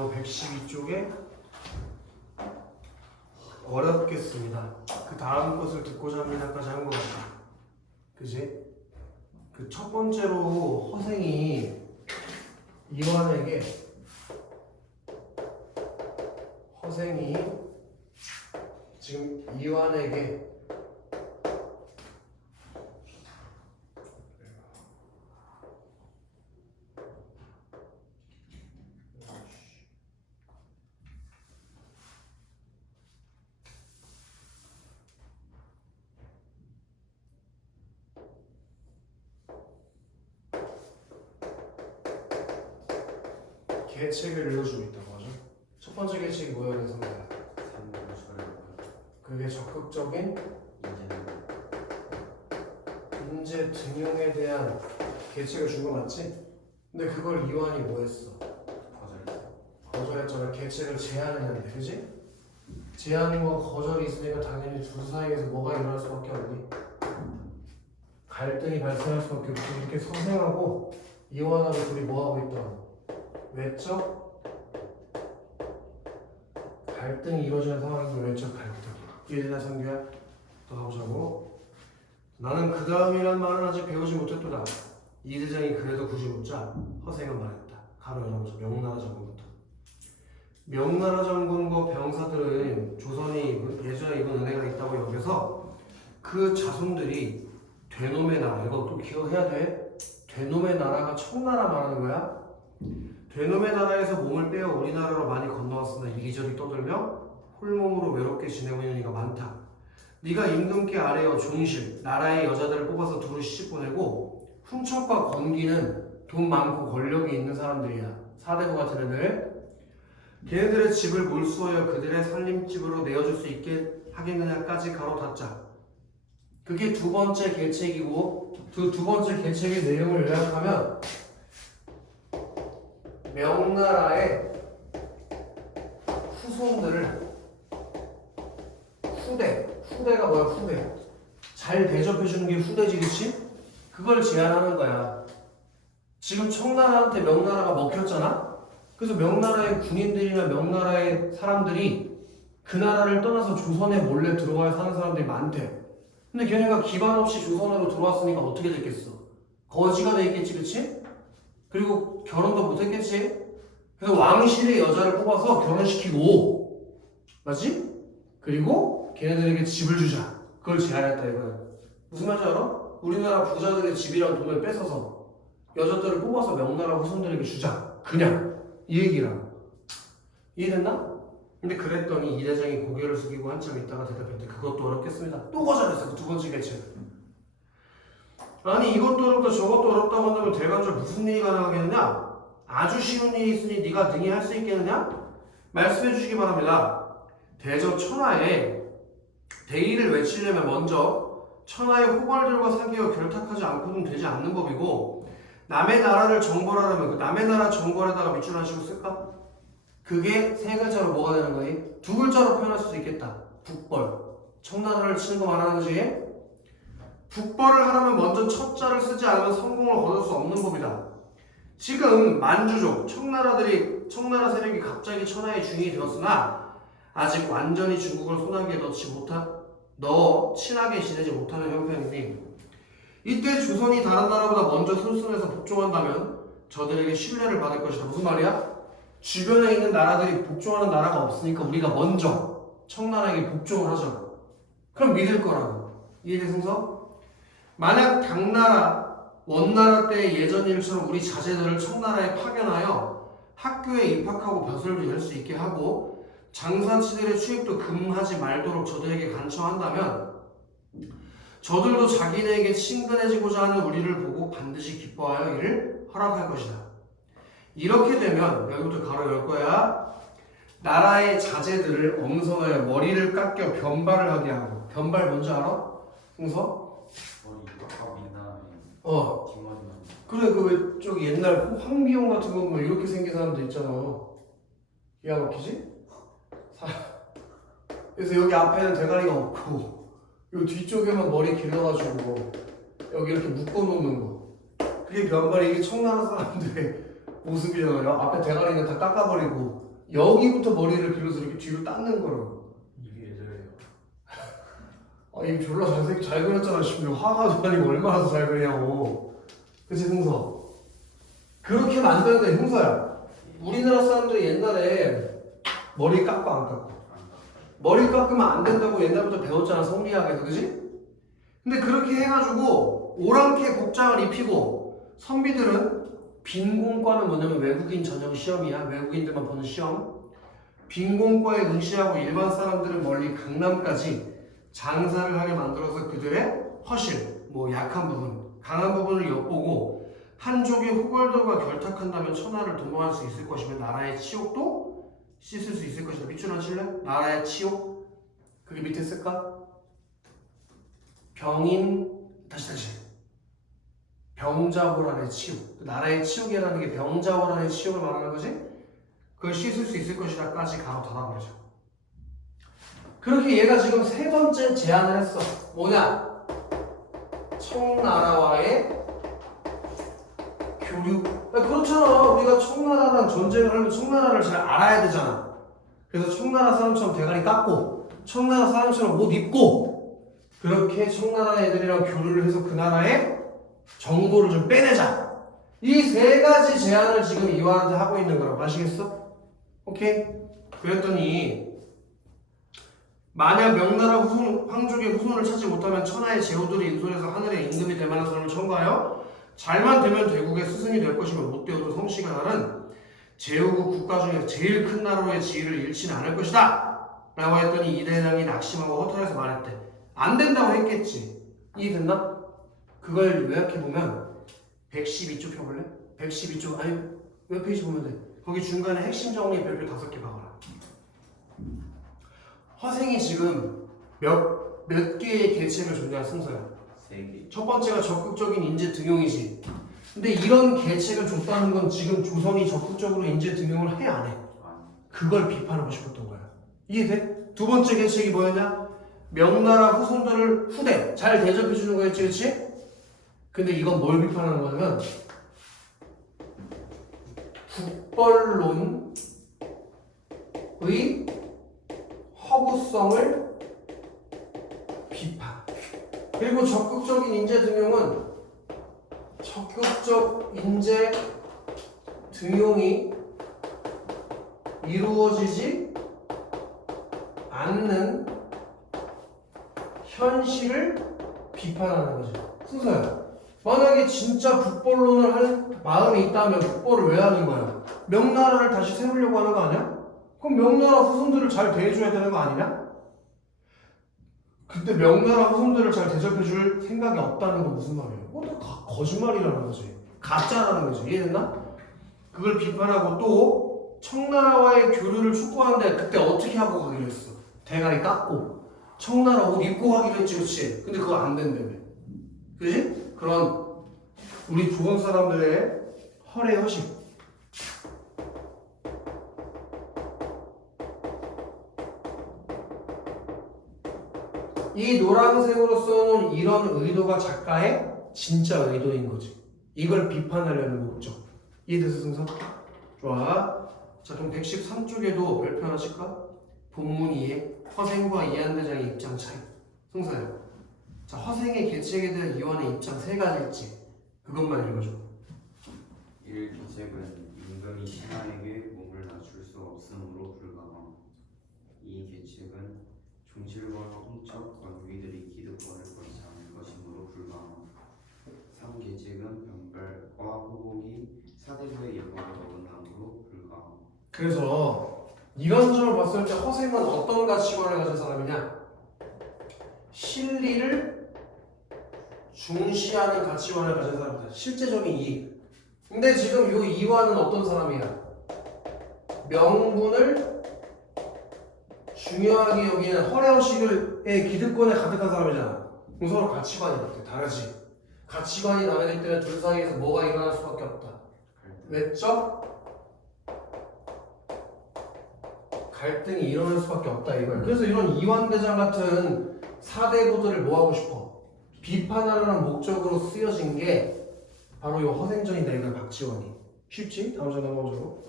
답은 112쪽에 어렵겠습니다. 그 다음 것을 듣고자 합니다까지 한 것 같다. 그지? 그 첫 번째로 허생이 이완에게 지금 이완에게 계책을 읽어주고 있다고 하죠. 첫 번째 계책이 뭐여야 돼서 거야? 그게 적극적인 인재 등용에 대한 계책을 준 거 맞지? 근데 그걸 이완이 뭐 했어? 거절했잖아. 계책을 제한했는데, 그지? 제한과 거절이 있으니까 당연히 둘 사이에서 뭐가 일어날 수밖에 없니? 갈등이 발생할 수밖에 없고, 이렇게 선생하고 이완하고 둘이 뭐하고 있다고? 외적 갈등이 이루어지는 상황에서 외적 갈등. 이해되나 성규야? 또 가보자고. 나는 그 다음이란 말은 아직 배우지 못했도다. 이 대장이 그래도 굳이 묻자 허생은 말했다. 가로 열어보자. 명나라 장군부터. 명나라 장군과 병사들은 조선이 예전에 입은 은혜가 있다고 여겨서 그 자손들이 되놈의 나라, 이거 또 기억해야 돼. 되놈의 나라가 청나라 말하는 거야. 되놈의 나라에서 몸을 빼어 우리나라로 많이 건너왔으나 이리저리 떠들며 홀몸으로 외롭게 지내고 있는 이가 많다. 네가 임금께 아래어 종실, 나라의 여자들을 뽑아서 두루 시집보내고 훈첩과 건기는 돈 많고 권력이 있는 사람들이야. 사대부 같은 애들. 걔네들의 집을 몰수하여 그들의 살림집으로 내어줄 수 있게 하겠느냐까지 가로 닫자. 그게 두 번째 계책이고, 두 번째 계책의 내용을 요약하면 명나라의 후손들을 후대가 뭐야? 후대 잘 대접해주는 게 후대지, 그치? 그걸 제안하는 거야. 지금 청나라한테 명나라가 먹혔잖아? 그래서 명나라의 군인들이나 명나라의 사람들이 그 나라를 떠나서 조선에 몰래 들어와야 사는 사람들이 많대. 근데 걔네가 기반 없이 조선으로 들어왔으니까 어떻게 됐겠어? 거지가 돼 있겠지, 그치? 그리고 결혼도 못했겠지? 그래서 왕실의 여자를 뽑아서 결혼시키고, 맞지? 그리고 걔네들에게 집을 주자. 그걸 제안했다 이거야. 무슨 말인지 알아? 우리나라 부자들의 집이랑 돈을 뺏어서 여자들을 뽑아서 명나라 후손들에게 주자. 그냥 이 얘기라고. 이해됐나? 근데 그랬더니 이 대장이 고개를 숙이고 한참 있다가 대답했대. 그것도 어렵겠습니다. 또 거절했어. 그 두 번째 계책. 아니 이것도 어렵다 저것도 어렵다고 한다면 대관절 무슨 일이 가능하겠느냐? 아주 쉬운 일이 있으니 네가 능히 할 수 있겠느냐? 말씀해 주시기 바랍니다. 대저 천하에 대의를 외치려면 먼저 천하의 호걸들과 사귀어 결탁하지 않고는 되지 않는 법이고, 남의 나라를 정벌하려면 그 남의 나라 정벌에다가 밑줄 한 식으로 쓸까? 그게 세 글자로 뭐가 되는 거니? 두 글자로 표현할 수도 있겠다. 북벌. 청나라를 치는 거 말하는 거지? 북벌을 하려면 먼저 첫 자를 쓰지 않으면 성공을 거둘 수 없는 법이다. 지금 만주족, 청나라 세력이 갑자기 천하의 주인이 되었으나 아직 완전히 중국을 손아귀에 친하게 지내지 못하는 형편이니, 이때 조선이 다른 나라보다 먼저 손순해서 복종한다면 저들에게 신뢰를 받을 것이다. 무슨 말이야? 주변에 있는 나라들이 복종하는 나라가 없으니까 우리가 먼저 청나라에게 복종을 하자고. 그럼 믿을 거라고. 이해돼서? 만약 당나라, 원나라 때의 예전 일처럼 우리 자제들을 청나라에 파견하여 학교에 입학하고 벼슬도 열 수 있게 하고 장사치들의 출입도 금하지 말도록 저들에게 간청한다면 저들도 자기네에게 친근해지고자 하는 우리를 보고 반드시 기뻐하여 이를 허락할 것이다. 이렇게 되면 여기부터 가로 열 거야. 나라의 자제들을 엄선하여 머리를 깎여 변발을 하게 하고. 변발 뭔지 알아? 승서? 머리 깎아 민다. 뒷머리만. 그래 그 왜 저기 옛날 황비용 같은 거 보면 이렇게 생긴 사람들 있잖아. 기가 막히지? 그래서 여기 앞에는 대가리가 없고 요 뒤쪽에만 머리 길러가지고 여기 이렇게 묶어놓는 거. 그게 변발이. 이게 청나라 사람들의 모습이잖아요. 앞에 대가리는 다 깎아버리고 여기부터 머리를 빌려서 이렇게 뒤로 닦는 거라고. 이게 예절이에요. 아, 이거 졸라 잘 그렸잖아. 지금 화가도 아니고 얼마나 더 잘 그리냐고. 그치, 흥서? 그렇게 만드는 게 흥서야. 우리나라 사람들이 옛날에 머리 깎고 안 깎고. 머리 깎으면 안 된다고 옛날부터 배웠잖아, 성리학에서. 그지? 근데 그렇게 해가지고 오랑캐 복장을 입히고 선비들은 빈공과는 뭐냐면 외국인 전형 시험이야. 외국인들만 보는 시험. 빈공과에 응시하고 일반 사람들은 멀리 강남까지 장사를 하게 만들어서 그들의 허실, 뭐 약한 부분, 강한 부분을 엿보고 한족의 호걸도가 결탁한다면 천하를 동원할 수 있을 것이며 나라의 치욕도 씻을 수 있을 것이다. 밑줄 안 칠래? 나라의 치욕? 그게 밑에 쓸까? 병인 다시 병자호란의 치욕. 나라의 치욕이라는 게 병자호란의 치욕을 말하는 거지? 그걸 씻을 수 있을 것이다까지 가로 닫아버리죠. 그렇게 얘가 지금 세 번째 제안을 했어. 뭐냐? 청나라와의 교류. 그렇잖아. 우리가 청나라란 존재를 하려면 청나라를 잘 알아야 되잖아. 그래서 청나라 사람처럼 대가리 깎고 청나라 사람처럼 옷 입고 그렇게 청나라 애들이랑 교류를 해서 그 나라의 정보를 좀 빼내자. 이 세 가지 제안을 지금 이완한테 하고 있는 거라고. 아시겠어? 오케이? 그랬더니 만약 명나라 황족의 후손을 찾지 못하면 천하의 제후들이 인솔해서 하늘의 임금이 될 만한 사람을 청구하여 잘만 되면 대국의 스승이 될 것이며 못되어도 성씨가 다른 제후국 국가 중에 제일 큰 나라로의 지위를 잃지는 않을 것이다 라고 했더니 이 대장이 낙심하고 허탈해서 말했대. 안 된다고 했겠지. 이해됐나? 그걸 요약해보면 112쪽 펴볼래? 112쪽 아니 몇 페이지 보면 돼. 거기 중간에 핵심 정리 별표 5개 박아라. 허생이 지금 몇 개의 계책을 줬냐 순서야? 3개. 첫 번째가 적극적인 인재 등용이지. 근데 이런 계책을 줬다는 건 지금 조선이 적극적으로 인재 등용을 해 안 해? 그걸 비판하고 싶었던 거야. 이해돼? 두 번째 계책이 뭐였냐? 명나라 후손들을 후대 잘 대접해주는 거였지, 그치? 근데 이건 뭘 비판하는 거냐면 국벌론의 허구성을 비판. 그리고 적극적인 인재 등용은 적극적 인재 등용이 이루어지지 않는 현실을 비판하는 거죠. 순서야. 만약에 진짜 국벌론을 할 마음이 있다면 국벌을 왜 하는 거야? 명나라를 다시 세우려고 하는 거 아니야? 그럼 명나라 후손들을 잘 대해줘야 되는 거 아니냐? 그때 명나라 후손들을 잘 대접해줄 생각이 없다는 건 무슨 말이에요? 그것도 거짓말이라는 거지. 가짜라는 거지. 이해됐나? 그걸 비판하고 또 청나라와의 교류를 촉구하는데 그때 어떻게 하고 가기로 했어? 대가리 깎고 청나라 옷 입고 가기로 했지, 그치? 근데 그거 안 된다며. 그지? 그런 우리 조선 사람들의 허례 허식. 이 노란색으로 써놓은 이런 의도가 작가의 진짜 의도인 거지. 이걸 비판하려는 목적. 이해돼서 승선? 좋아. 자, 그럼 113쪽에도 별표 하나 칠까? 본문 2에 허생과 이한대장의 입장 차이. 승선야. 자, 허생의 계책에 대한 이완의 입장 세 가지 있지. 그것만 읽어줘. 1. 계책은 임금이 신하에게 몸을 낮출 수 없음으로 불가함. 2. 계책은 종실과 홍척 왕비들이 기득권을 거치 않을 것이므로 불가함. 3. 계책은 병발과 호복이 사대부의 예법을 어긋남으로 불가함. 그래서 이런 점을 봤을 때 허생은 어떤 가치관을 가진 사람이냐? 실리를 중시하는 가치관을 가진 사람이다. 실제적인 이익. 근데 지금 이 이완은 어떤 사람이야? 명분을 중요하게 여기는 허례허식의 기득권에 가득한 사람이잖아. 그럼 서로 가치관이 어때? 다르지. 가치관이 다르기 때문에 둘 사이에서 뭐가 일어날 수밖에 없다. 외적 갈등이 일어날 수밖에 없다 이거야. 그래서 이런 이완대장 같은 사대부들을 뭐 하고 싶어? 비판하려는 목적으로 쓰여진 게 바로 이 허생전이다 이거야. 박지원이. 쉽지? 다음 장 넘어가죠.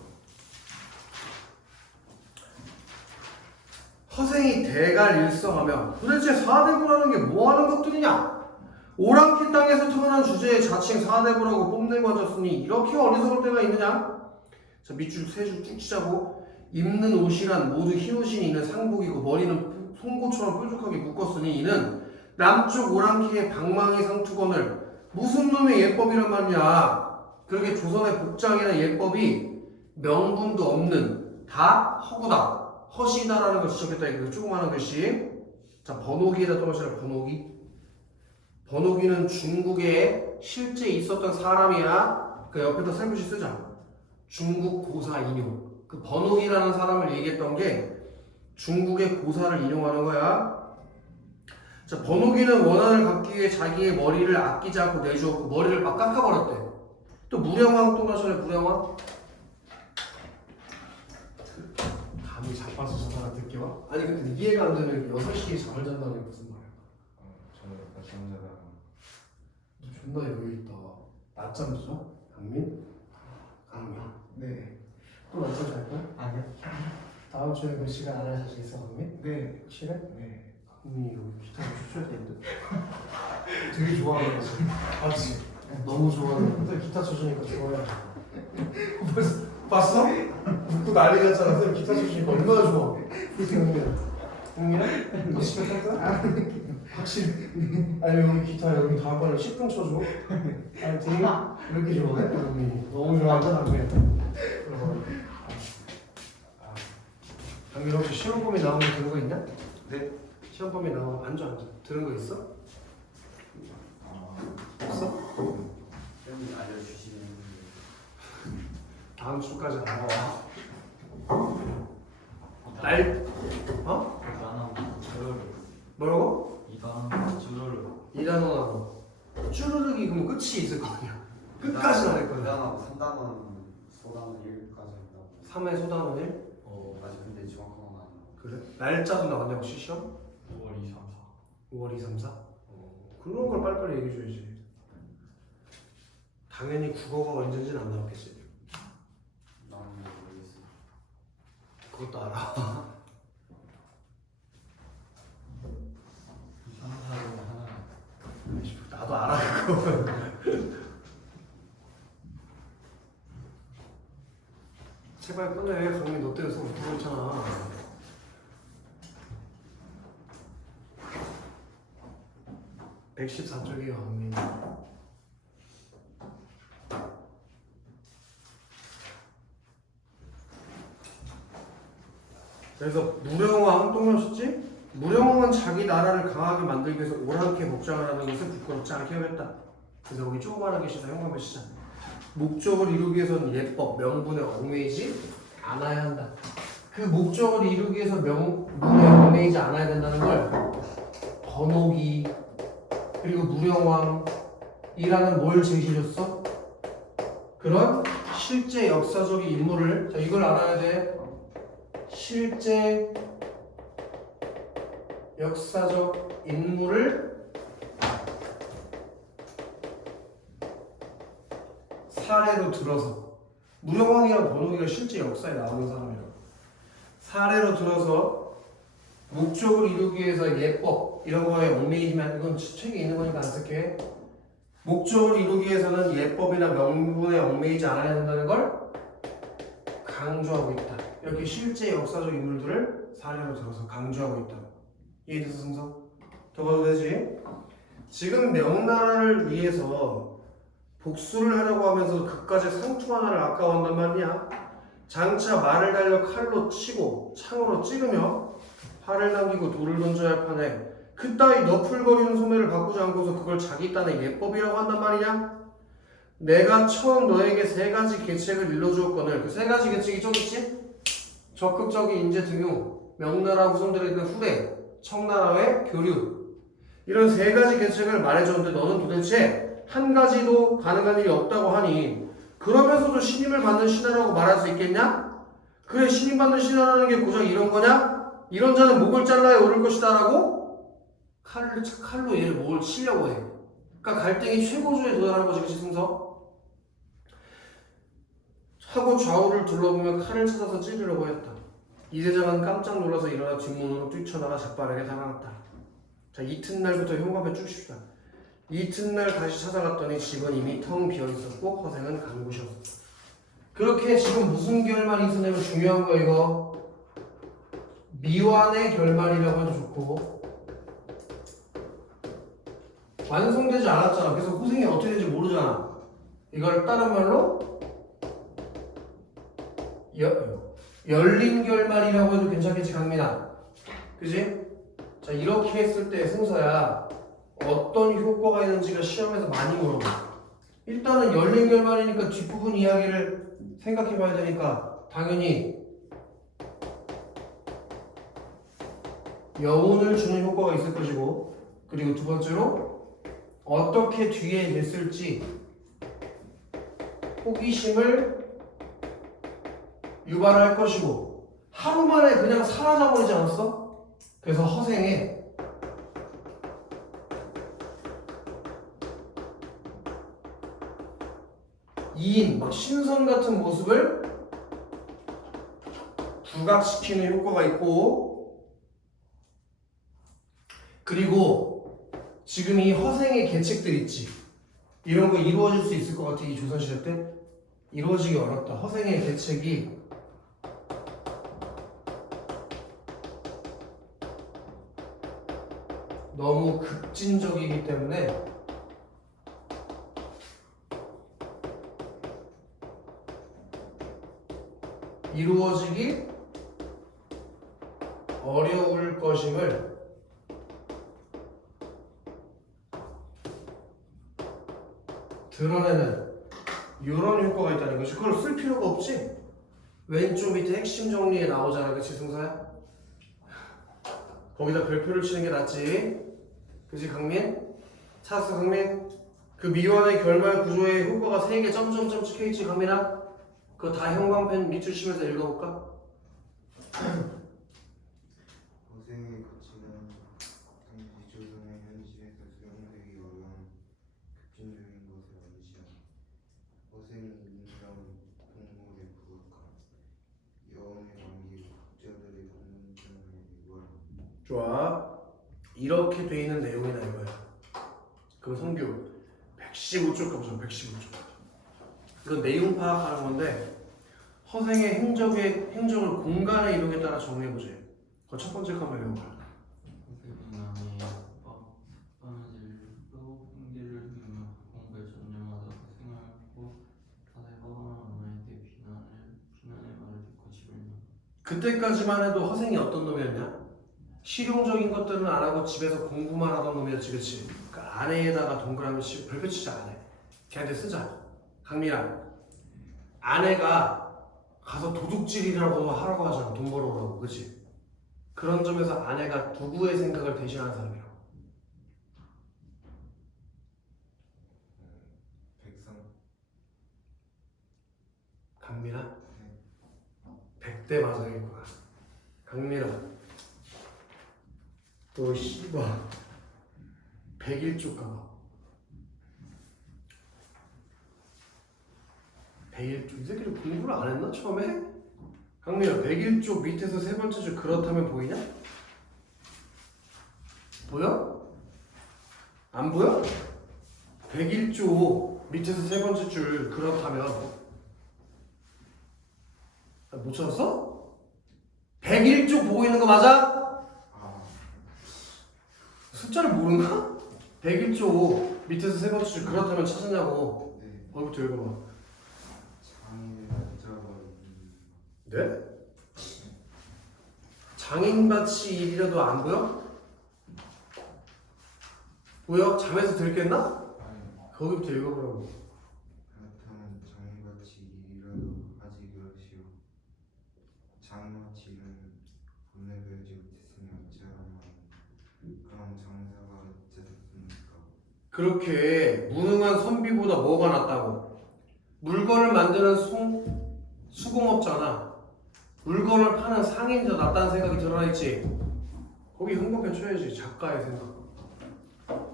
허생이 대갈일성하며 도대체 사대부라는 게 뭐하는 것들이냐? 오랑캐 땅에서 태어난 주제에 자칭 사대부라고 뽐내고졌으니 이렇게 어리석을 때가 있느냐? 자, 밑줄 세 줄 쭉 치자고. 입는 옷이란 모두 흰옷이 있는 상복이고 머리는 송곳처럼 뾰족하게 묶었으니 이는 남쪽 오랑캐의 방망이 상투건을 무슨 놈의 예법이란 말이냐. 그러게 조선의 복장이나 예법이 명분도 없는 다 허구다. 허시다라는 걸 지적했다. 이거 조그마한 글씨. 자, 번호기에다 떨어져라. 번호기. 번호기는 중국에 실제 있었던 사람이야. 그 옆에다 살포시 쓰자. 중국 고사 인용. 그 번호기라는 사람을 얘기했던 게 중국의 고사를 인용하는 거야. 자, 번호기는 원한을 갚기 위해 자기의 머리를 아끼지 않고 내주었고 머리를 막 깎아버렸대. 또 무령왕 또 가시네. 무령왕. 감이 자빠져서 하나 듣게 와? 아니 근데 이해가 안 되는 6시에 잠을 잔다는 게 무슨 말이야? 저는 아까 잠 자다가 너 존나 여유 있다. 낮잠 자? 강민? 강민. 네. 또 낮잠 잘 거야? 아니요. 다음 주에 그 시간 안 할 자신 있어, 강민? 네. 확실해? 네. 강민이 이거 기타 좀 쳐줘야 되는데. 되게 좋아하는 거지. 맞지? 너무 좋아하는 거. 기타 쳐주니까 좋아해. 벌써 봤어? 웃고 난리 났잖아. 쌤 기타 쳐주니까 얼마나 좋아. 그치, 강민아? 강민아? 너 집에 탈 거야? 확실히. 아니 여기 기타 여기 다음번에 10분 쳐줘. 아니 되게 이렇게 좋아해? 강민이. 너무 좋아한다, 강민. 강민 혹시 시험범위 나오는 거 들은 거 있냐? 네. 시험범위 나오는 거 앉아. 들은 거 있어? 없어? 쌤이 알려주시는 다음 주까지 안 와. 날 어? 이단하고 쭈르륵 뭐라고? 이단하고 쭈르륵 2단원하고 쭈르륵이 그럼 끝이 있을 거 아니야. 끝까지는 할 거야. 2단하고 3단원 소단원 1까지 한다고 3회 소단원 1? 아직 근데 정확한 건 아니에요. 그래? 날짜도 나왔냐 혹시 시험? 5월 2, 3, 4 5월 2, 3, 4? 그런 걸 빨리빨리 얘기해줘야지. 당연히 국어가 언제인지는 안 나왔겠지. 나는 모르겠어요. 그것도 알아. 2, 3, 4로 하나 나도 알아 그거. 제발 꺼내. 강민 너 때문에 수업 못 있잖아. (114쪽이에요) 강민. 그래서 무령왕 또 나오셨지? 무령왕은 자기 나라를 강하게 만들기 위해서 오랑캐 복장을 하는 것을 부끄럽지 않게 여겼다. 그래서 거기 조그만하게 시작, 형광펜 시작. 목적을 이루기 위해서는 예법, 명분에 얽매이지 않아야 한다. 그 목적을 이루기 위해서 명분에 얽매이지 않아야 된다는 걸 번호기 그리고 무령왕이라는 뭘 제시해줬어? 그런 실제 역사적인 인물을, 자 이걸 알아야 돼. 실제 역사적 인물을 사례로 들어서, 무령왕이랑 번호기가 실제 역사에 나오는 사람이라고. 사례로 들어서 목적을 이루기 위해서 예법 이런 거에 얽매이지만, 이건 책에 있는 거니까 안 쓸게. 목적을 이루기 위해서는 예법이나 명분에 얽매이지 않아야 된다는 걸 강조하고 있다. 이렇게 실제 역사적 인물들을 사례로 들어서 강조하고 있다. 이해돼서 승성? 더 봐도 되지? 지금 명나라를 위해서 복수를 하려고 하면서 그까지 상투 하나를 아까워한단 말이야. 장차 말을 달려 칼로 치고 창으로 찌르며 활을 남기고 돌을 던져야 할 판에 그따위 너풀거리는 소매를 바꾸지 않고서 그걸 자기 딴의 예법이라고 한단 말이냐? 내가 처음 너에게 3가지 계책을 일러주었거늘. 그 3가지 계책이 저기지? 적극적인 인재 등용, 명나라 후손들에 대한 후대, 청나라의 교류, 이런 3가지 계책을 말해줬는데 너는 도대체 한 가지도 가능한 일이 없다고 하니 그러면서도 신임을 받는 신하라고 말할 수 있겠냐? 그래, 신임받는 신하라는 게 고작 이런 거냐? 이런 자는 목을 잘라야 옳을 것이다 라고 칼로 얘를 목을 치려고 해. 그러니까 갈등이 최고조에 도달한 거지, 그치 승서? 하고 좌우를 둘러보며 칼을 찾아서 찌르려고 했다. 이 대장은 깜짝 놀라서 일어나 뒷문으로 뛰쳐나가 재빠르게 달아났다. 자, 이튿날부터 현관에 쭉 칩시다. 이튿날 다시 찾아갔더니 집은 이미 텅 비어있었고 허생은 간 곳이었어. 그렇게 지금 무슨 결말이 있었냐면 중요한 거 이거 미완의 결말이라고 해도 좋고 완성되지 않았잖아. 그래서 후생이 어떻게 될지 모르잖아. 이걸 다른 말로 열린 결말이라고 해도 괜찮겠지 강민아. 그지? 자 이렇게 했을 때 승서야 어떤 효과가 있는지가 시험에서 많이 물어봐. 일단은 열린 결말이니까 뒷부분 이야기를 생각해 봐야 되니까 당연히 여운을 주는 효과가 있을 것이고 그리고 두 번째로 어떻게 뒤에 됐을지 호기심을 유발할 것이고 하루 만에 그냥 사라져버리지 않았어? 그래서 허생에 이인, 막 신선 같은 모습을 부각시키는 효과가 있고 그리고 지금 이 허생의 계책들 있지 이런 거 이루어질 수 있을 것 같아. 이 조선시대 때 이루어지기 어렵다. 허생의 계책이 너무 급진적이기 때문에 이루어지기 어려울 것임을 드러내는 이런 효과가 있다는 거지. 그걸 쓸 필요가 없지. 왼쪽 밑에 핵심 정리에 나오잖아. 그치 승서야? 거기다 별표를 치는 게 낫지. 그치 강민? 찾았어 강민? 그 미완의 결말 구조의 효과가 3개 점점점 찍혀있지 강민아? 그거 다 형광펜 밑줄 치면서 읽어볼까? 고생의 가치는 당시 조선의 현실에서 수용되기 어려운 급진적인 것을 의지한 고생이 인자운 동물의 부각함 여운의 관계 국자들의 공동점을 유발함. 좋아. 이렇게 돼 있는 내용이다 이거야. 그럼 성규 115쪽 가보자. 115쪽. 이건 내용 파악하는 건데 허생의 행적을 공간의 이동에 따라 정리해보자. 그 첫 번째 칸만 읽어봐. 선생님이 빠질로 행기를 공부에 전념하다가 생활하고 다들 허망한 언어에 비난의 말을 듣고 집을 그때까지만 해도 허생이 어떤 놈이었냐? 실용적인 것들은 안 하고 집에서 공부만 하던 놈이었지, 그치? 그 아내에다가 동그라미 치고 별표 치자 안 해. 걔한테 쓰자. 강미란. 아내가 가서 도둑질이라고 하라고 하잖아. 돈 벌어오라고, 그치? 그런 점에서 아내가 누구의 생각을 대신하는 사람이라고? 백성. 강미란? 100대 맞아야겠구나. 강미란. 또 씨발 101쪽 가봐. 101쪽 이 새끼들 공부를 안 했나 처음에? 강민아 101쪽 밑에서 세 번째 줄 그렇다면 보이냐? 보여? 안 보여? 101쪽 밑에서 세 번째 줄 그렇다면 못 찾았어? 101쪽 보고 있는 거 맞아? 숫자를 모르나? 101쪽 밑에서 세 번째 줄 그렇다면 찾았냐고. 네. 거기부터 읽어봐. 장인의 부자가 네? 장인밭이 일이라도 안 보여? 보여? 잠에서 들겠나? 아니 거기부터 읽어보라고. 그렇다면 장인같이 일이라도 하지 그러시오. 장마치 일은 본래 배우지 못했으니 어찌하라만 그럼 장사가 어째됐습니까? 그렇게 무능한 선비보다 뭐가 낫다고? 물건을 만드는 수공업자나 물건을 파는 상인이 더 낫다는 생각이 드러나있지. 거기 흥분편 쳐야지. 작가의 생각.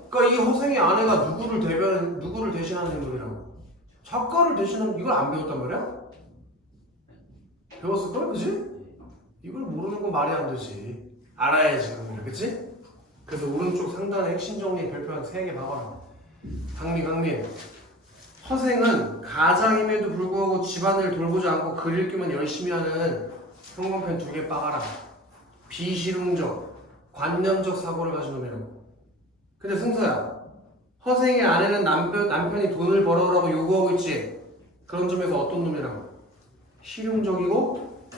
그러니까 이 허생의 아내가 누구를 대신하는 행동이라고? 작가를 대신하는 이걸 안 배웠단 말이야? 배웠을걸? 그지? 이걸 모르는 건 말이 안 되지. 알아야지 그러면, 그치? 그래서 오른쪽 상단에 핵심 정리 별표 한 3개 봐봐라. 강민. 허생은 가장임에도 불구하고 집안을 돌보지 않고 글 읽기만 열심히 하는 형광펜 2개 빠가라. 비실용적, 관념적 사고를 가진 놈이라고. 근데 승서야, 허생의 아내는 남편이 돈을 벌어오라고 요구하고 있지. 그런 점에서 어떤 놈이라고? 실용적이고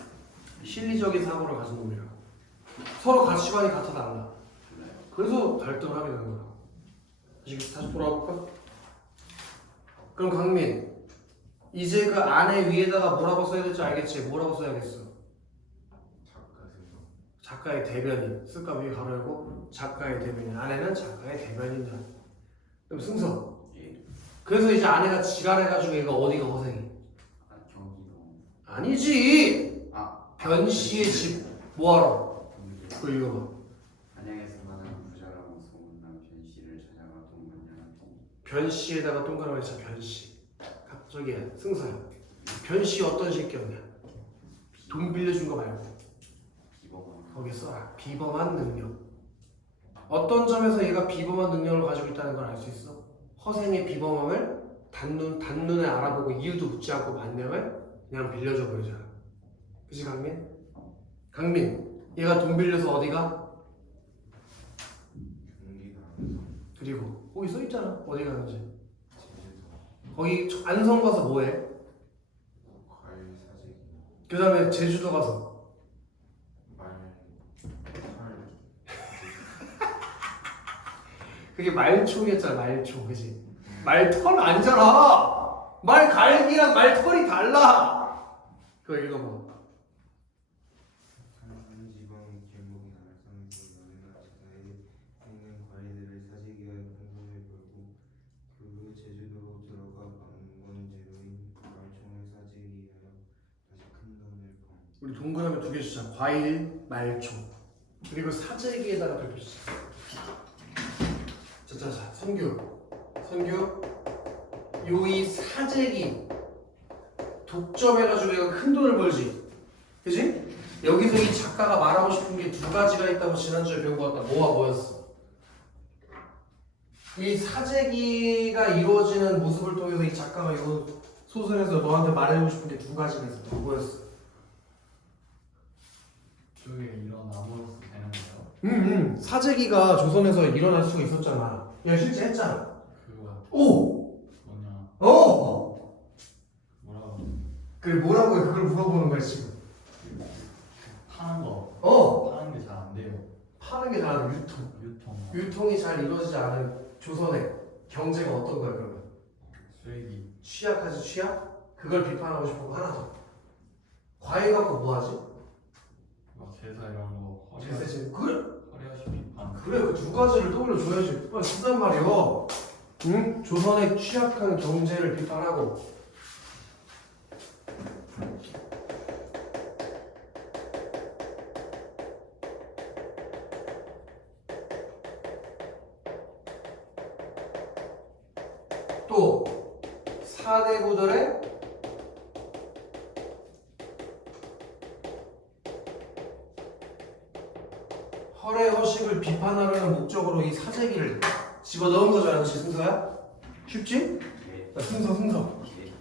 실리적인 사고를 가진 놈이라고. 서로 가치관이 같아 달라. 그래서 갈등을 하게 되는 거야. 다시 돌아볼까? 그럼 강민, 이제 그 아내 위에다가 뭐라고 써야 될지 알겠지? 뭐라고 써야겠어? 작가의 대변인. 쓸까 위에 가로 열고 작가의 대변인. 아내는 작가의 대변인이다. 그럼 승서. 예. 그래서 이제 아내가 지랄해가지고 얘가 어디가 허생이? 경기도. 아니지. 아. 변씨의 집 뭐하러? 동기. 그거 읽어봐. 안양에서 만난 부자라고 소문난 변씨를 찾아가 동문녀는 변씨에다가 동그라미 쳐. 변씨. 갑자기 승서야. 변씨 어떤 새끼였냐? 돈 빌려준 거 말고 비범한. 거기 써라. 비범한 능력. 어떤 점에서 얘가 비범한 능력을 가지고 있다는 걸 알 수 있어? 허생의 비범함을 단눈에 알아보고 이유도 묻지 않고 만nem을 그냥 빌려줘 버리잖아. 그치 강민? 강민, 얘가 돈 빌려서 어디가? 경기도 안성 그리고 거기 써있잖아. 어디 가는지. 제주도 거기 안성 가서 뭐해? 과일 사재기 그 다음에 제주도 가서 그게 말총이었잖아. 말총. 그치? 말털 아니잖아. 말갈기랑 말털이 달라. 그거 읽어봐. 한 지방 길목이나 알상에서 연애나 제사에 있는 과일들을 사재기하여 큰 돈을 벌고 그 후 제주도로 들어가 만건 재료인 말총을 사재기하여 다시 큰 돈을 번. 우리 동그라미 2개 주자. 과일, 말총. 그리고 사재기에다가 별표 주자. 자, 선규. 이 사재기 독점해가지고 얘가 큰 돈을 벌지. 그지? 여기서 이 작가가 말하고 싶은 게 2가지가 있다고 지난주에 배운 것 같다. 뭐와 뭐였어? 이 사재기가 이루어지는 모습을 통해서 이 작가가 이거 소설에서 너한테 말해주고 싶은 게 2가지가 있었다. 뭐였어? 그게 이런 나무로서 되는 거예요? 사재기가 조선에서 일어날 수가 있었잖아. 얘 실제 했잖아. 그거 오! 뭐냐 뭐라고 그래 뭐라고 해? 그걸 물어보는 거야 지금. 파는 거 파는 게 잘 안 돼요. 파는 게 잘 안 돼. 유통이 잘 이루어지지 않은 조선의 경제가 어떤 거야 그러면? 쓰레기 취약하지 취약? 그걸 비판하고 싶은 거 하나 더. 과일 갖고 뭐 하지? 막 제사 이런 거 제세지. 그래 허리하시 비판 그 2가지를 떠올려줘야지. 쓴단 말이야. 응? 조선의 취약한 경제를 비판하고. 또 사대부들의 허례허식을 비판하려는 목적으로 이 사재기를 집어넣은 거잖아. 그치 승서야? 쉽지? 예. 승서 예.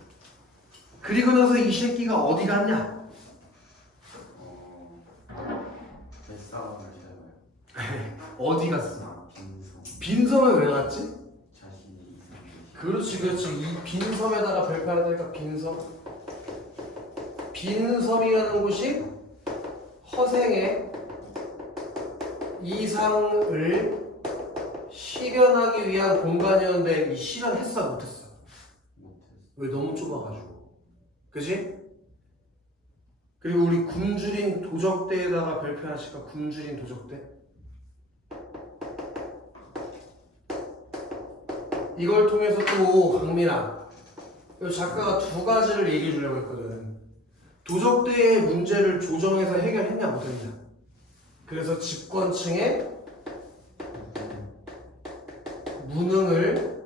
그리고 나서 이 새끼가 어디 갔냐? 뱃싸움을 찾아요. 어디 갔어? 빈성. 빈섬에 왜 갔지? 자신이 이상해. 그렇지. 이 빈섬에다가 별표하니까 빈섬이라는 곳이 허생의 이상을 실현하기 위한 공간이었는데 이 실현했어 못했어? 못했어. 왜? 너무 좁아가지고. 그지? 그리고 우리 굶주린 도적대에다가 별표 하나씩 가. 굶주린 도적대. 이걸 통해서 또 강민아, 이 작가가 2가지를 얘기해 주려고 했거든. 도적대의 문제를 조정해서 해결했냐 못했냐. 그래서 집권층의 무능을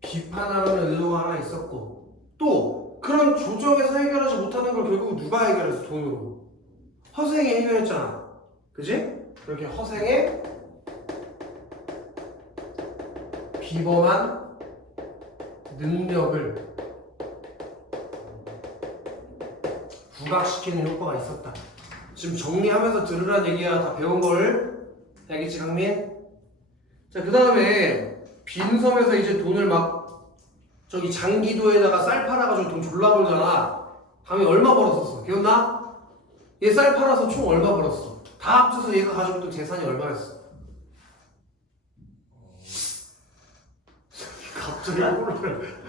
비판하려는 의도가 하나 있었고, 또 그런 이런 조정에서 해결하지 못하는 걸 결국 누가 해결했어? 돈으로. 허생이 해결했잖아. 그지? 이렇게 허생의 비범한 능력을 부각시키는 효과가 있었다. 지금 정리하면서 들으란 얘기야. 다 배운 걸. 알겠지, 강민? 자, 그 다음에 빈섬에서 이제 돈을 막 저기 장기도에다가 쌀 팔아가지고 돈 졸라 벌잖아. 강민 얼마 벌었었어? 기억나? 얘 쌀 팔아서 총 얼마 벌었어? 다 합쳐서 얘가 가지고 있던 재산이 얼마였어? 갑자기 꼴을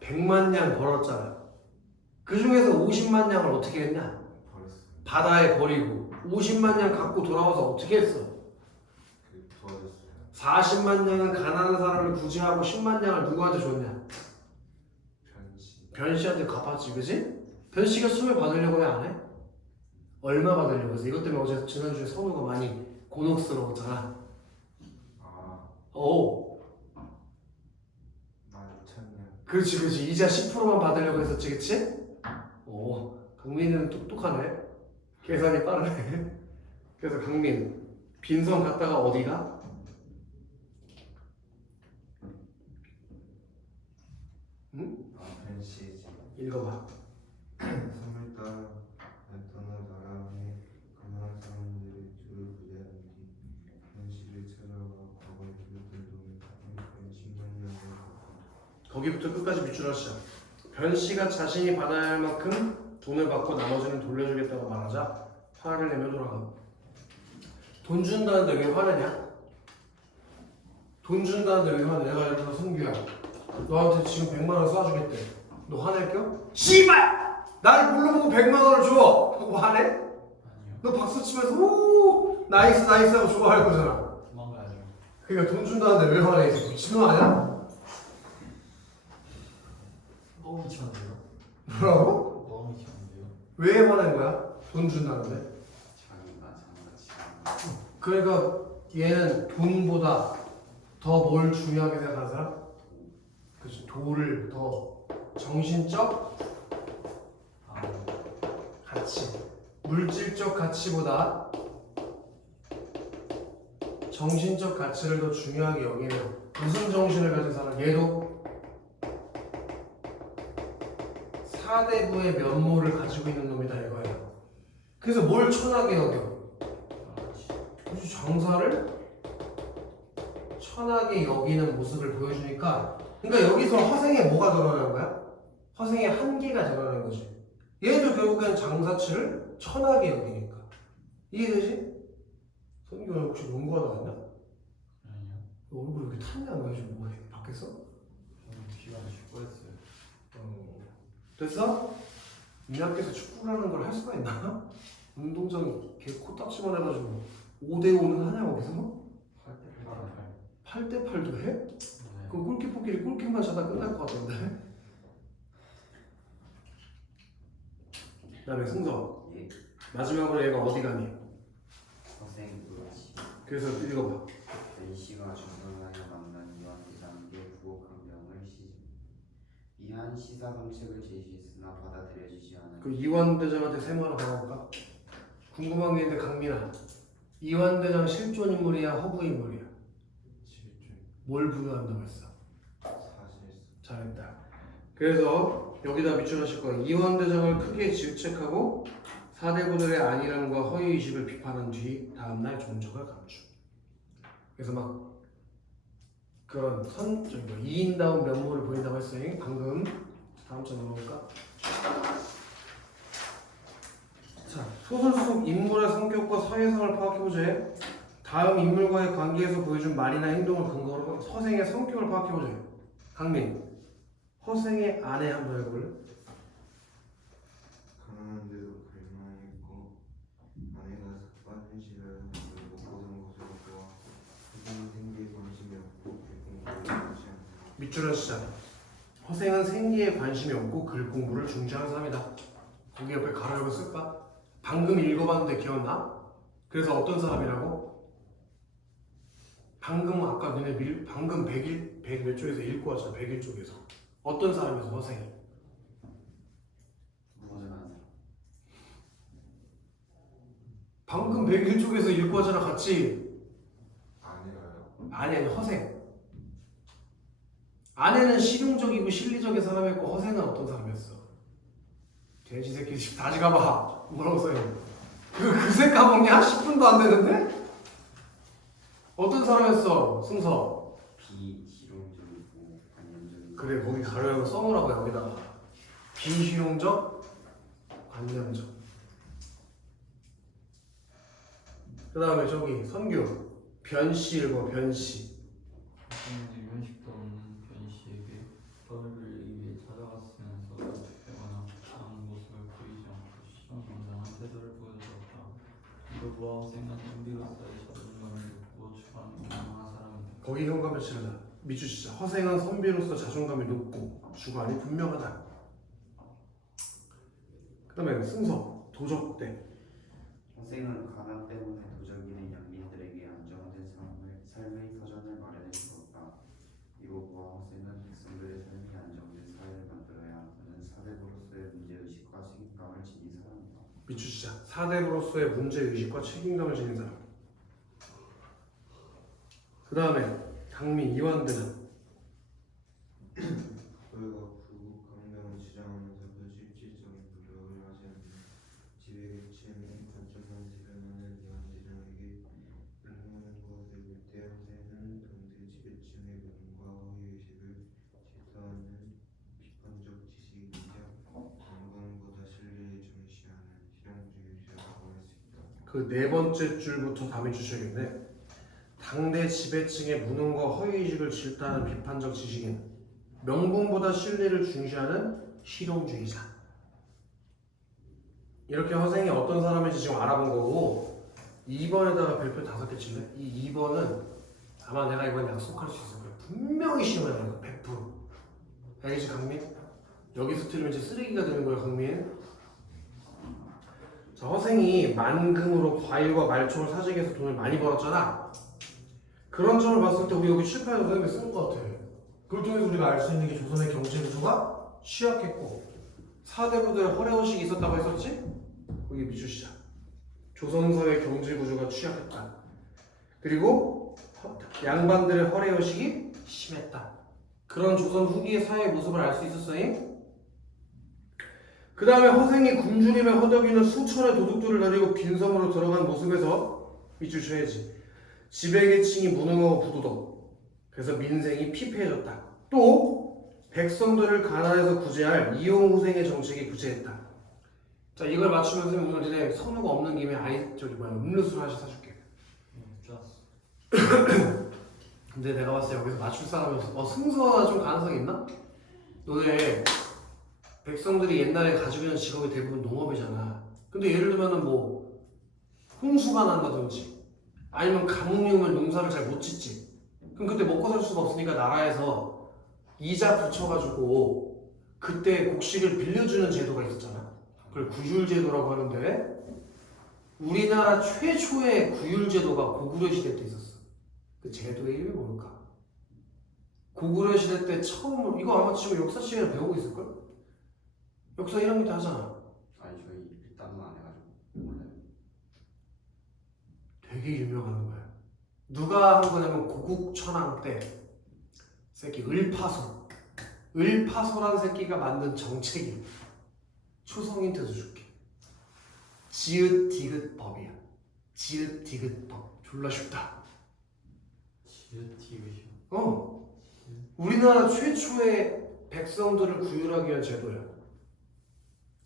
100만 냥 벌었잖아. 그 중에서 50만 냥을 어떻게 했냐? 버렸어. 바다에 버리고 50만 냥 갖고 돌아와서 어떻게 했어? 도와줬어요. 40만 냥은 가난한 사람을 구제하고 10만 냥을 누구한테 줬냐? 편지. 변씨한테 갚았지, 그지? 변씨가 수을 받으려고 해, 안 해? 얼마 받으려고 해서 이것 때문에 어제 지난주에 선우가 많이 곤혹스러웠잖아. 아, 오, 15,000년. 그렇지. 이자 10%만 받으려고 했었지, 그치? 오, 강민이는 똑똑하네. 계산이 빠르네. 그래서 강민, 빈섬 갔다가 어디가? 응? 아, 편지지. 읽어봐. 섬을 따라 떠나 나라의 가난한 사람들의 주를 부대한 뒤 편지를 찾아가 과거에 들었던 돈을 갚은 10만 년을 갚았다. 거기부터 끝까지 밑줄 하시죠. 변씨가 자신이 받아야 할 만큼 돈을 받고 나머지는 돌려주겠다고 말하자 화를 내며 돌아가. 돈 준다는데 왜 화내냐? 돈 준다는데 왜 화내? 내가 예를 들어 성규야, 너한테 지금 100만 원 쏴주겠대. 너 화낼 겨? 씨발! 나를 뭘로 보고 100만 원을 줘! 하고 화내? 아니요. 너 박수 치면서 오 나이스 하고 좋아할 거잖아. 도망가야죠. 그러니까 돈 준다는데 왜 화내? 이 새끼 미친놈 아니야? 너무 미쳤는데요? 뭐라고? 너무 미쳤는데요? 왜 화낸 거야? 돈 준다는데? 장가치. 그러니까 얘는 돈보다 더 뭘 중요하게 생각하는 사람? 그치, 도를 더 정신적 아, 가치, 물질적 가치보다 정신적 가치를 더 중요하게 여기면 무슨 정신을 가진 사람? 얘도 사대부의 면모를 가지고 있는 놈이다 이거예요. 그래서 뭘 천하게 여겨? 그치, 장사를 천하게 여기는 모습을 보여주니까, 그러니까 여기서 허생의 뭐가 드러나는 거야? 허생의 한계가 드러나는 거지. 얘도 결국엔 장사치를 천하게 여기니까. 이해되지? 성규 너 혹시 농구하다 왔냐? 아니요. 너 얼굴 왜 이렇게 탔냐? 너 요즘 뭐해? 밖에서? 저는 비가 축구 했어요. 됐어? 이 학교에서 축구라는 걸 할 수가 있나? 운동장이 개 코딱지만 해가지고 5대5는 하냐 거기서? 8대8도 해? 네. 그럼 골키퍼끼리 골킥만 차다 끝날 것 같던데? 그 다음에 승서, 예. 마지막으로 얘가 어디 가니? 허생 그렇지. 그래서 읽어봐. 변씨가 중전하여 만난 이완 대장에게 부곡한 명을 시집. 이한 시사정책을 제시했으나 받아들여지지 않아. 그 이완대장한테 세모 하나 박아볼까? 궁금한 게 있는데 강민아, 이완대장 실존 인물이야 허구 인물이야? 실존. 뭘 부여한다고 했어? 사실상. 잘했다. 그래서 여기다 밑줄하실 거야. 이완대장을 크게 질책하고 사대부들의 안일함과 허위의식을 비판한 뒤 다음날 존적을 감추. 그래서 막 그런 이인다운 면모를 보인다고 했으니 방금 다음 장 넘어볼까? 자, 소설 속 인물의 성격과 사회성을 파악해보자. 다음 인물과의 관계에서 보여준 말이나 행동을 근거로 허생의 성격을 파악해보자. 강민, 허생의 아내 한번 해볼래? 가난한데도 갈망했고 아내가 삭박한 시를 먹고 산 것을 보아 그는 생기에 관심이 없고 공부를 하지 않는다. 밑줄을 시작. 허생은 생리에 관심이 없고 글 공부를 중시하는 사람이다. 거기 옆에 가로열고 쓸까? 방금 읽어봤는데 기억나? 그래서 어떤 사람이라고? 방금 아까 너네 방금 100 몇 쪽에서 읽고 왔잖아. 101 쪽에서 어떤 사람이었어 허생이? 무엇을 하는 사람? 방금 101 쪽에서 읽고 왔잖아 같이. 아니가요? 아니 허생. 아내는 실용적이고 실리적인 사람이었고 허생은 어떤 사람이었어? 돼지 새끼 집 다시 가봐. 뭐라고 써요? 그새 까먹냐? 10분도 안 되는데? 어떤 사람이었어 승서? 비실용적이고 관념적이고. 그래 거기 가려면 써놓으라고 여기다가 비실용적, 관념적. 그 다음에 저기 선교 변씨 읽어 변씨. 학생들이 면식도 없는 변씨에게 벌을 위해 찾아갔으면서 어색하거나 부탁한 모습을 보이지 않고 시정당당한 태도를 보여주었다. 이로 보아 학생은 은비로서의 자존감을 높고 주관이 분명한 사람이다. 거기 현관을 치르다 미주시자 허생은 선비로서 자존감이 높고 주관이 분명하다. 그 다음에 승서 도적대. 허생은 가난 때문에 도적이는 양민들에게 안정된 삶의 터전을 마련해 주었다. 이로 보아 허생은 백성들의 삶이 안정된 사회를 만들어야 하는 사대부로서의 문제의식과 책임감을 지닌 사람이다. 미주시자 사대부로서의 문제의식과 책임감을 지닌 사람. 그 다음에 강민 이완대는 그가 부국 강명을 주장하면서도 실질적인 노력을 하지 않는 지배계층의 단점만 대변하는 이완대장에게 응모하는 것에 볼 때 허생은 당대 지배층의 명과 허위의식을 질타하는 비판적 지식이자 건강보다 진리를 중시하는 실용주의자라고 할 수 있다. 그 네 번째 줄부터 다 밑주셔야겠네. 당대 지배층의 무능과 허위의식을 질타하는 비판적 지식인 명분보다 진리를 중시하는 실용주의자. 이렇게 허생이 어떤 사람인지 지금 알아본 거고 2번에다가 별표 5개 칠래? 이 2번은 아마 내가 이번 약속할 수 있을 거야. 분명히 시험에 나와 100%. 알겠지 강민? 여기서 틀리면 이제 쓰레기가 되는 거야 강민. 자, 허생이 만금으로 과일과 말총을 사재기해서 돈을 많이 벌었잖아. 그런 점을 봤을 때 우리 여기 실패한 선생님이 쓴 것 같아. 그걸 통해서 우리가 알 수 있는 게 조선의 경제 구조가 취약했고 4대 부들의 허례허식이 있었다고 했었지? 거기 미주시자. 조선사회 경제 구조가 취약했다. 그리고 양반들의 허례허식이 심했다. 그런 조선 후기의 사회의 모습을 알 수 있었어요. 그 다음에 허생이 굶주림에 허덕이는 수천의 도둑들을 데리고 빈섬으로 들어간 모습에서 미주셔야지. 지배계층이 무능하고 부도덕. 그래서 민생이 피폐해졌다. 또 백성들을 가난해서 구제할 이용후생의 정책이 구제했다. 자 이걸 맞추면 선생님 오늘 니네 선우가 없는 김에 음료수를 하나씩 사줄게. 좋았어. 근데 내가 봤을 때 여기서 맞출 사람이 없어. 승서가 좀 가능성이 있나? 너네 백성들이 옛날에 가지고 있는 직업이 대부분 농업이잖아. 근데 예를 들면은 뭐 홍수가 난다든지 아니면 가뭄이 오면 농사를 잘 못 짓지. 그럼 그때 먹고 살 수가 없으니까 나라에서 이자 붙여가지고 그때 곡식을 빌려주는 제도가 있었잖아. 그걸 구율제도라고 하는데 우리나라 최초의 구율제도가 고구려 시대 때 있었어. 그 제도의 이름이 뭘까? 고구려 시대 때 처음으로 이거 아마 지금 역사 시간에 배우고 있을걸? 역사 1학년 때 하잖아. 아니 저희 일단은 안 해가지고 몰라요. 되게 유명한 거야. 누가 한 거냐면 고국천왕 때 새끼 을파소라는 새끼가 만든 정책이 초성 힌트도 줄게. 지읒 디귿 법이야. 지읒 디귿 법. 졸라 쉽다. 지읒티귿이요. 우리나라 최초의 백성들을 구휼하기 위한 제도야.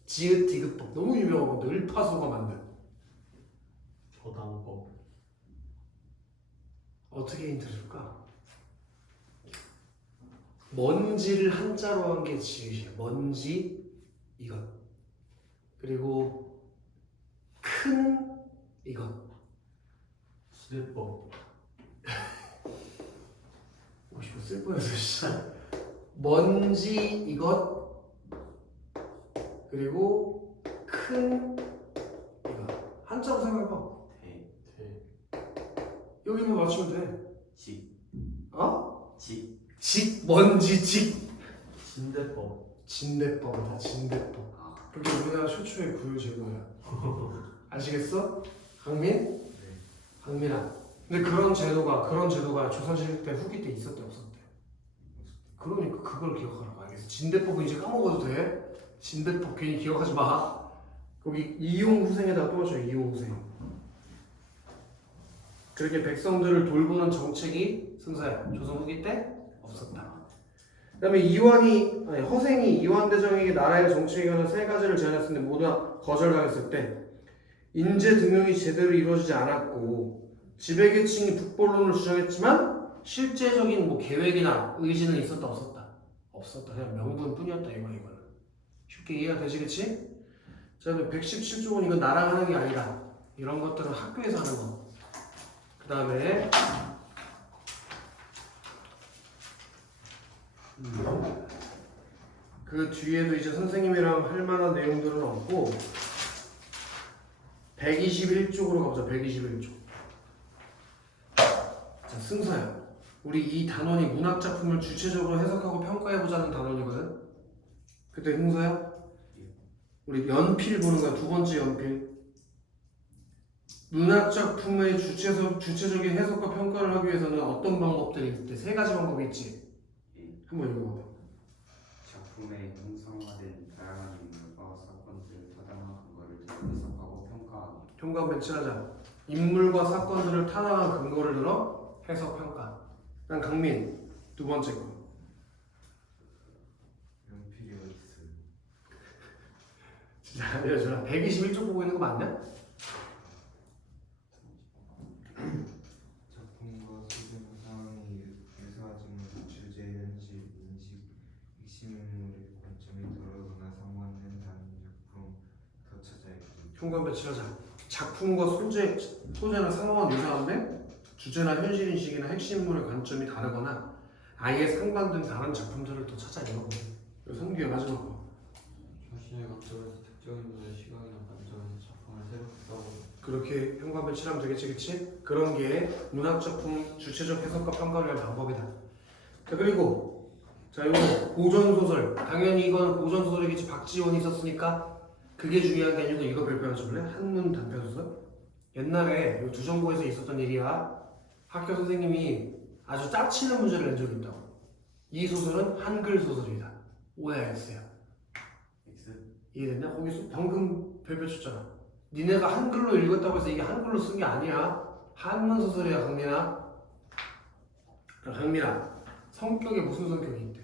지읒 디귿 법. 너무 유명한 건데 을파소가 만든. 저당법. 어떻게 힌트를 줄까? 먼지를 한자로 한 게 지읒이야. 먼지 이것. 그리고 큰 이것. 시대법. 이거 쓸 뻔했어 진짜. 먼지 이것. 그리고 큰 이것. 한자로 생각해봐. 대, 여기만 맞추면 돼. 직, 뭔지 직. 진대법. 진대법이다. 진대법. 그게 우리나라 최초의 구유 제도야. 아시겠어? 강민? 네. 강민아. 근데 그런 제도가 조선시대 때 후기 때 있었대 없었대? 그러니까 그걸 기억하라고. 알겠어? 진대법은 이제 까먹어도 돼. 진대법 괜히 기억하지 마. 거기 이용후생에다가 또 맞춰요. 이용후생. 그렇게 백성들을 돌보는 정책이 승사야. 조선 후기 때 없었다. 그 다음에 허생이 이완대정에게 나라의 정책에 관한 세 가지를 제안했는데 모두 다 거절당했을 때 인재 등용이 제대로 이루어지지 않았고 지배계층이 북벌론을 주장했지만 실제적인 뭐 계획이나 의지는 있었다 없었다? 없었다. 그냥 명분뿐이었다 이거는. 쉽게 이해가 되시겠지? 자, 117쪽은 이건 나랑 하는 게 아니다. 이런 것들은 학교에서 하는 거. 그 다음에 그 뒤에도 이제 선생님이랑 할 만한 내용들은 없고 121쪽으로 가보자. 121쪽. 자, 승서야. 우리 이 단원이 문학작품을 주체적으로 해석하고 평가해보자는 단원이거든. 그때 흥서야? 우리 연필 보는 거야. 두 번째 연필. 문학작품의 주체적인 해석과 평가를 하기 위해서는 어떤 방법들이 있을 때 세 가지 방법이 있지. 한번 읽어봐. 작품에 형상화된 다양한 인물과 사건들을 타당한 근거를 들어 해석하고 평가하기. 평가 배치하자. 인물과 사건들을 타당한 근거를 들어 해석 평가. 난 강민 두 번째 거. 연필이 어딨어요? 진짜 알려줘라. 121쪽 보고 있는 거 맞냐? 작품과 소재나 상황이 유사하지만 주제, 현실, 인식, 핵심 인물의 관점이 다르거나 상반된 다른 작품 더 찾아야겠죠. 평가 배치하자. 작품과 소재나 상황은 유사한데 주제나 현실 인식이나 핵심 인물의 관점이 다르거나 아예 상반된 다른 작품들을 또 찾아 읽어보면 성규의 마지막 거. 자신의 각도에서 특정 인물의 시각이나 관점에서 작품을 새롭게 그렇게 평가 배치하면 되겠지, 그치? 그런 게 문학작품 주체적 해석과 평가를 위한 방법이다. 자, 그리고 자, 이거 고전소설. 당연히 이건 고전소설이겠지. 박지원이 썼으니까 그게 중요한 게 아니고 이거 별표하나 줄래? 한문 단편소설. 옛날에 이 두정고에서 있었던 일이야. 학교 선생님이 아주 짜치는 문제를 낸 적이 있다고. 이 소설은 한글 소설이다. 오해했어요. 이해됐냐? 거기서 방금 별표 쳤잖아. 니네가 한글로 읽었다고 해서 이게 한글로 쓴 게 아니야. 한문 소설이야, 강민아. 강민아, 성격에 무슨 성격이 있대?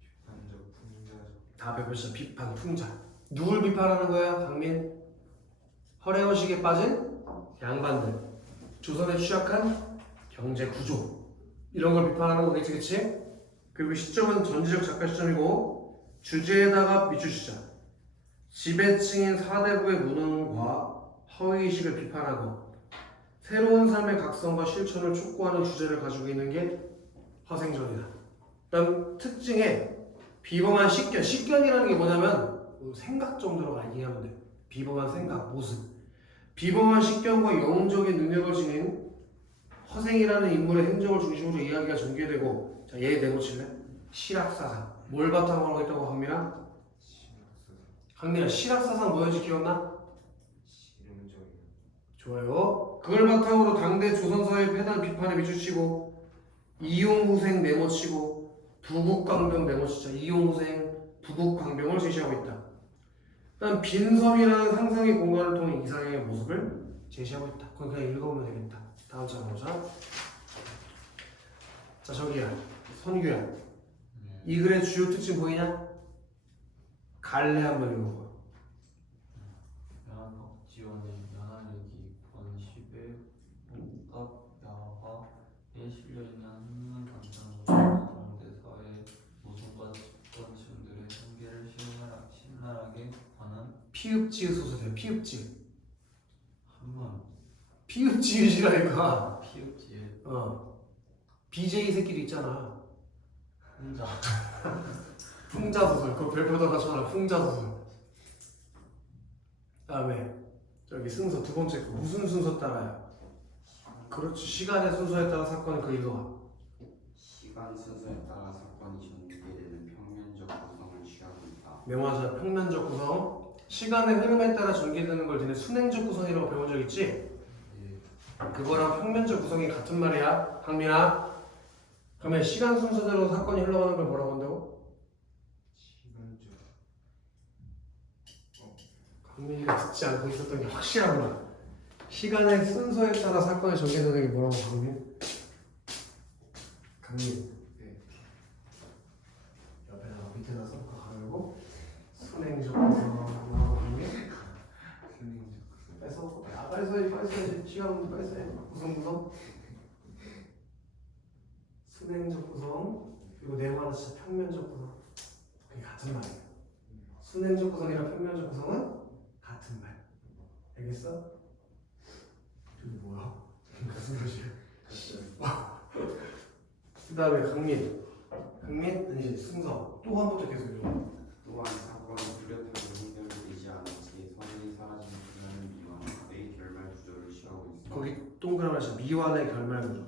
비판적, 풍자적. 다 별표 쳤어. 비판, 풍자. 누굴 비판하는 거야, 강민? 허례허식에 빠진 양반들. 조선에 취약한 경제 구조. 이런 걸 비판하는 거겠지, 그치? 그리고 시점은 전지적 작가 시점이고 주제에다가 밑줄치자. 지배층인 사대부의 무능과 허위의식을 비판하고 새로운 삶의 각성과 실천을 촉구하는 주제를 가지고 있는 게 화생전이다. 다음 특징에 비범한 식견. 식견이라는 게 뭐냐면 생각 정도로 이해하면 돼. 비범한 생각, 모습. 비범한 식견과 영웅적인 능력을 지닌 허생이라는 인물의 행적을 중심으로 이야기가 전개되고, 자, 얘 내놓칠래? 실학사상. 뭘 바탕으로 하고 있다고, 강민아? 강민아, 실학사상 뭐였지 기억나? 실용적이요. 좋아요. 그걸 바탕으로 당대 조선사회 폐단 비판에 밑줄치고 이용후생 메모치고 부국강병 메모치자. 이용후생, 부국강병을 제시하고 있다. 일단 빈섬이라는 상상의 공간을 통해 이상형의 모습을 제시하고 있다. 그건 그냥 읽어보면 되겠다. 다음 장 보자. 자, 저기야, 선규야. 이 글의 주요 특징 보이냐? 갈래 한번 읽어봐. 연한 박지원의 연한일기 권십의 복합 야화에 실려있는 한문 단편소설 정대사의 모순과 집권층들의 한계를 신랄하게 관한 피읍지읒 소설이야. 피읍지읒. 한문 피읍지읒이라니까. 피읍지에 BJ 새끼도 있잖아. 혼자 풍자소설. 그거 별표도 하잖아. 풍자소설. 다음에 저기 순서 두 번째 거. 무슨 순서 따라야? 그렇지. 시간의 순서에 따라 사건을 그 읽어봐. 시간 순서에 따라 사건이 전개되는 평면적 구성을 취하고 있다. 네, 맞아. 평면적 구성. 시간의 흐름에 따라 전개되는 걸 니네 순행적 구성이라고 배운 적 있지? 예. 그거랑 평면적 구성이 같은 말이야. 강민아. 그러면 시간 순서대로 사건이 흘러가는 걸 뭐라고 한다고? 시간적. 강민이가 듣지 않고 있었던 게 확실하구나. 시간의 순서에 따라 사건이 전개되는 게 뭐라고, 강민? 강민. 네. 옆에다가 밑에다 써서 가려고 순행적 구성. 강민. 순행적 구성. 뺏어. 빨리 써야지. 시간 빨리 써야지. 구성. 순행적 구성. 그리고 네모하나 진짜 평면적 구성. 그게 같은 말이에요. 순행적 구성이랑 평면적 구성은 같은 말. 알겠어? 이게 뭐야? 무슨 뜻이야? 그 다음에 강민. 아니지 순서. 또 한 번더 계속 읽어. 또한 사건이 뚜렷하게 해결되지 않은 채 선이 사라진 그녀는 미완의 결말 구조를 취하고 있다. 거기 동그라미에서 미완의 결말 구조.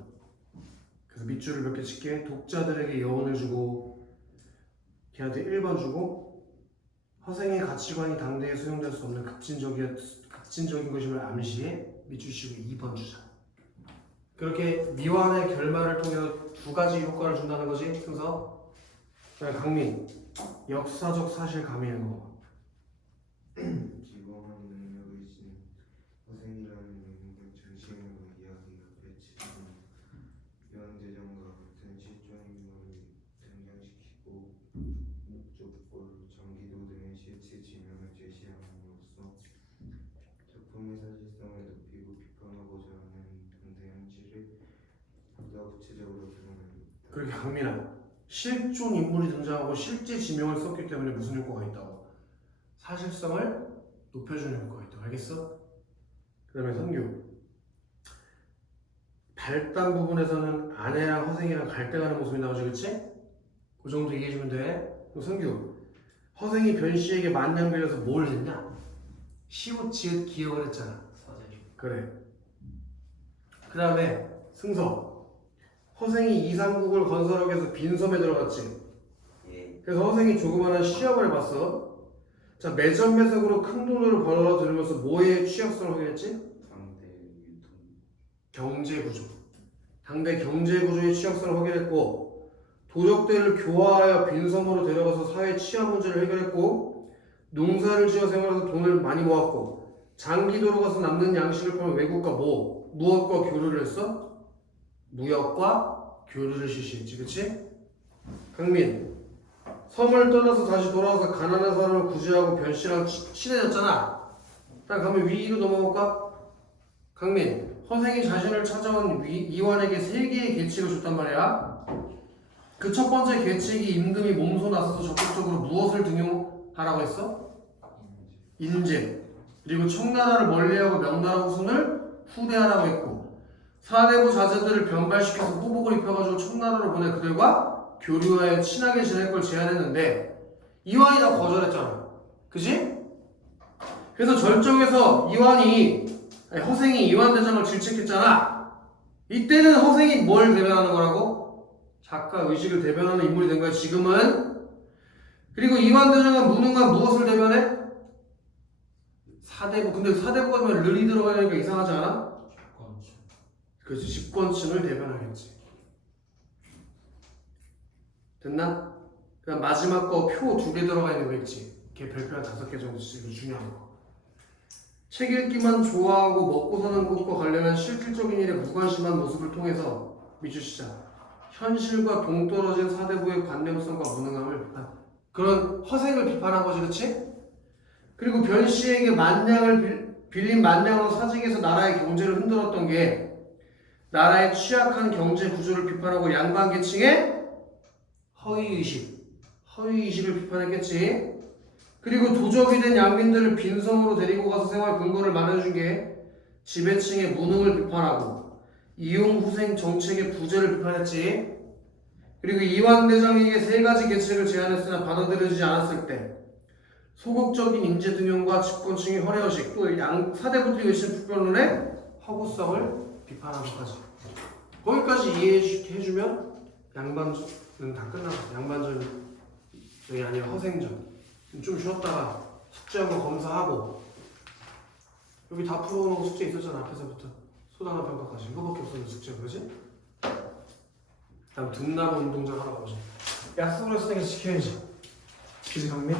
그래서 밑줄을 몇 개 칠게. 독자들에게 여운을 주고 걔한테 1번 주고 허생의 가치관이 당대에 수용될 수 없는 급진적인 것임을 암시해 밑줄 치고 2번 주자. 그렇게 미완의 결말을 통해서 두 가지 효과를 준다는 거지 순서. 그다음에 강민 역사적 사실 가미해 놓어. 기본한 능력을 지닌 허생이라는 인물 중심으로 이야기가 펼치고 유한대전과 같은 실존 인물을 등장시키고 목적과 장기도 등의 실체 지명을 제시함으로써 작품의 사실성을 높이고 비판하고자 하는 당대 현실을 보다 구체적으로 드러낸다. 그렇게 강민아 실존 인물이 등장하고 실제 지명을 썼기 때문에 무슨 효과가 있다고? 사실성을 높여주는 효과가 있다고. 알겠어? 그 다음에 성규 발단 부분에서는 아내랑 허생이랑 갈등하는 모습이 나오지, 그치? 그 정도 얘기해주면 돼. 그럼 성규 허생이 변씨에게 만냥 빌려서 뭘 했냐? 시옷 지읒 기억을 했잖아. 사제. 그래. 그 다음에 승서 허생이 이상국을 건설하기 위해서 빈섬에 들어갔지. 예. 그래서 허생이 조그마한 시험을 해봤어. 자, 매점매석으로 큰 돈을 벌어들이면서 뭐의 취약성을 확인했지? 당대 유통. 경제구조. 당대 경제구조의 취약성을 확인했고 도적들을 교화하여 빈섬으로 데려가서 사회 취약 문제를 해결했고 농사를 지어 생활해서 돈을 많이 모았고 장기도로 가서 남는 양식을 팔면 외국과 무엇과 교류를 했어? 무역과 교류를 실시했지, 그치? 강민 섬을 떠나서 다시 돌아와서 가난한 사람을 구제하고 변씨랑 친해졌잖아. 딱 가면 위로 넘어갈까? 강민 허생이 자신을 찾아온 이완에게 3개의 계책을 줬단 말이야. 그 첫 번째 계책이 임금이 몸소 나서서 적극적으로 무엇을 등용하라고 했어? 인재. 그리고 청나라를 멀리하고 명나라 후손을 후대하라고 했고 사대부 자제들을 변발시켜서 후복을 입혀가지고 청나라로 보내 그들과 교류하여 친하게 지낼 걸 제안했는데 이완이 다 거절했잖아. 그지? 그래서 절정에서 허생이 이완대장을 질책했잖아. 이때는 허생이 뭘 대변하는 거라고? 작가 의식을 대변하는 인물이 된 거야 지금은. 그리고 이완대장은 무능한 무엇을 대변해? 사대부. 근데 사대부가 되면 르이 들어가니까 이상하지 않아? 집권층. 그래서 집권층을 대변하겠지. 됐나? 그다음 마지막 거 표 2개 들어가 있는 거 있지. 걔 별표 한 5개 정도씩. 이거 중요한 거. 책 읽기만 좋아하고 먹고 사는 것과 관련한 실질적인 일에 무관심한 모습을 통해서 미주시자 현실과 동떨어진 사대부의 관념성과 무능함을 비판. 그런 허생을 비판한 거지, 그렇지? 그리고 변씨에게 빌린 만냥으로 사직에서 나라의 경제를 흔들었던 게 나라의 취약한 경제 구조를 비판하고 양반계층의 허위의식을 비판했겠지. 그리고 도적이 된 양민들을 빈섬으로 데리고 가서 생활 근거를 마련해준 게 지배층의 무능을 비판하고 이용후생 정책의 부재를 비판했지. 그리고 이완대장에게 3가지 계책을 제안했으나 받아들여지지 않았을 때 소극적인 인재 등용과 집권층의 허례허식 또 사대부터 외신 북변론의 허구성을 비판한 것까지. 거기까지 이해해주면 양반전은 다 끝났어. 양반전 여기 아니라 허생전. 좀 쉬었다가 숙제 한번 검사하고 여기 다 풀어놓은 숙제 있었잖아. 앞에서부터 소단화 평가까지 이거밖에 없었는데 숙제 그러지? 다음 등나무 운동장 하러 가보자. 약속을 했으니까 지켜야지. 그지 강민?